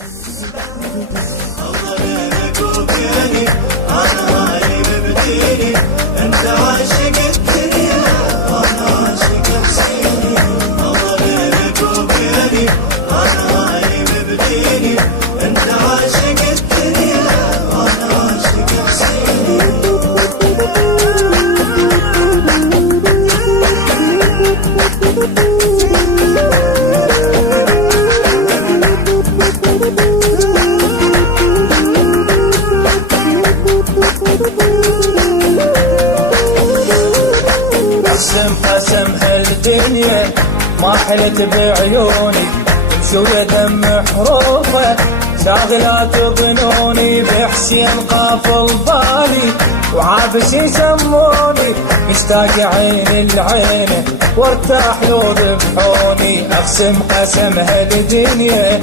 الله لك وبيني انا هاي مبديني، انت عاشق الدنيا وانا عاشق حسيني. الله لك وبيني انا هاي مبديني، انت عاشق الدنيا وانا عاشق حسيني. قسم هالدنيا ما حلت بعيوني، تمشي دم حروفه شاغلات ظنوني، بحسين قافل بالي وعابس يسموني، مشتاق عين العينه وارتاح لو ذبحوني. اقسم قسم هالدنيا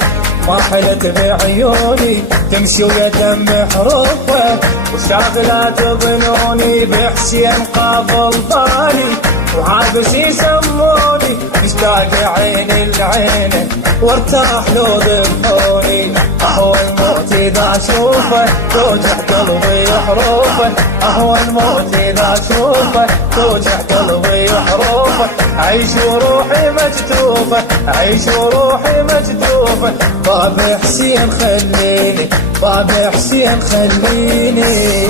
ما حلت بعيوني، تمشي ويا دم حروفه وشاغلات ظنوني، بحسين قافل بالي وعابس يسموني، مشتاق عين العينه وارتاح لو ذبحوني. اهوى الموت اذا اشوفه توجع قلبي حروفه، اهوى الموت اذا اشوفه توجع قلبي حروفه، اعيش وروحي مجدوفه، اعيش وروحي مجدوفه. باب حسين خليني، باب حسين خليني.